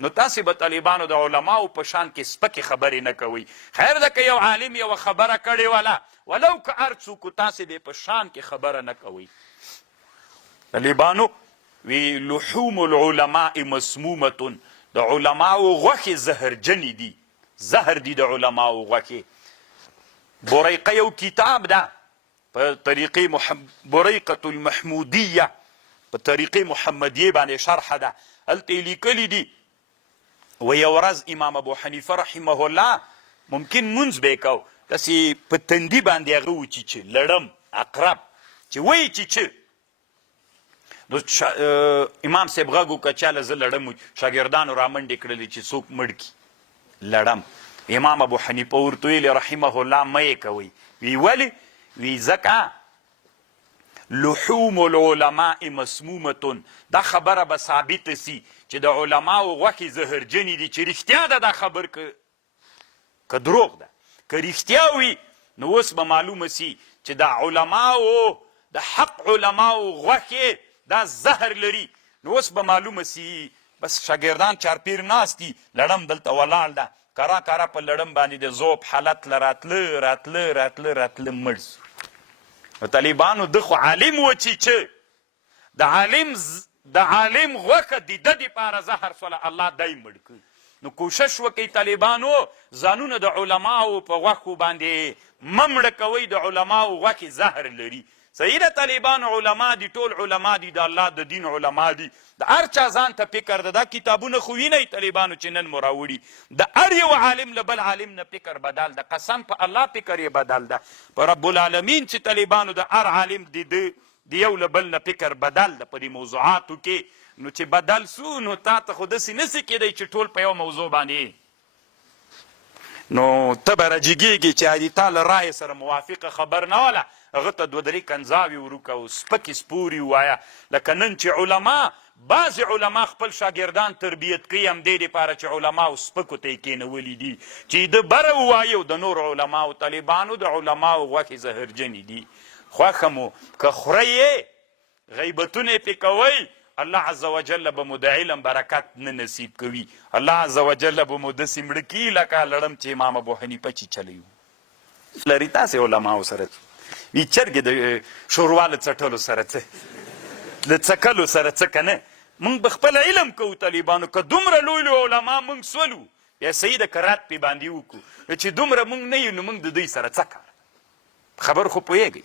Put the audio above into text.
نو تاسې به طالبانو د علماو په شان کې سپکې خبرې نه کوئ. خیر ده که یو عالم یوه خبره کړې وله ولو که هر څوک تاسې دې په شان کې خبره نه کوئ. طالبانو وی لحوم العلماء مسمومة، د علماو غوښې زهرجنې دي، زهر دي د علماو غوښې. بریقه یو کتاب ده په طریقې بریقة المحمودیه په طریقې محمدیې باندې شرحه ده، هلته یې لیکلي دي و یو ورځ امام ابو حنیفه رحمه الله ممکن مونځ به یې کو، داسې په تندي باندې هغه وچیچه لړم عقرب چې وایي چیچه. نو امام صاحب غږ وکړه چاله زه لړم شاګردانو رامنډې کړلې چې څوک مړ کي لړم. امام ابو حنیفه ورته ویلې رحمه الله مه یې کوئ. وی ولې؟ وی ځکه لحوم العلماء مسمومة، دا خبره به ثابته سي چې د علماو غوښې زهرجنې دي. چې رښتیا ده دا خبر که دروغ ده، که رښتیا وي نو اوس به معلومه سي چې د علماو د حق علماو غوښې دا زهر لري. نو اوس به معلومه سي بس شاګردان چارپیر ناست دي، لړم دلته ولاړ ده، کرا کرا په لړم باندې د ذوب حالت له راتله راتله راتله راتله مړ سو. نو طالبانو ده خو عالم و چې د عالم غوښه د ده دپاره زهر سوله، الله دی مړ کړ. نو کوشش وکئ طالبانو ځانونه د علماو په غوښو باندې مه مړه کوئ، د علماو غوښې زهر لري. صحیح ده طالبانو علما دي، ټول علما دي، د الله د دین علما دي، د هر چا ځان ته فکر ده. دا کتابونه خو وینئ طالبانو چې نن مو راوړي، د هر یو عالم له بل عالم نه فکر بدل ده، قسم په الله فکر یې بدل ده، په رب العالمین چې طالبانو د هر عالم د یو له بل نه فکر بدل ده په دې موضوعاتو کې. نو چې بدل سو نو تا ته خو داسې نسي کیدی چې ټول په یو موضوع باندې نو ته به راجګېږي چې هدي تا له رایې سره موافقه خبر نه وله، هغه ته دوه درې کنځاوې وروکه سپکې سپورې ووایه. لکه نن چې علما بعضې علما خپل شاګردان تربیت کوي همدې دپاره چې علماو سپکو ته یې کېنولي دي چې د بره ووایي او د نورو علماو طالبانو د علماو غوښې زهرجنې دي. خوښه مو که خورئ یې غیبتونه یې پې کوئ، الله عز وجل به مو د علم برکت نه نصیب کوي. الله عز وجل به مو داسې مړه کي لکه لړم چې امام ابو حنیفه چیچلی و. لري تاسې علماو سره وي چرګې د شوروا له څټلو سره څه د څکلو سره څه که نه، موږ به خپل علم کوو طالبانو. که دومره لوی لوی علما موږ سولو یا صحیح د کرات پې باندې وکړو، چې دومره موږ نه یو نو موږ د دوی سره څه کار. خبر خو پوهېږئ.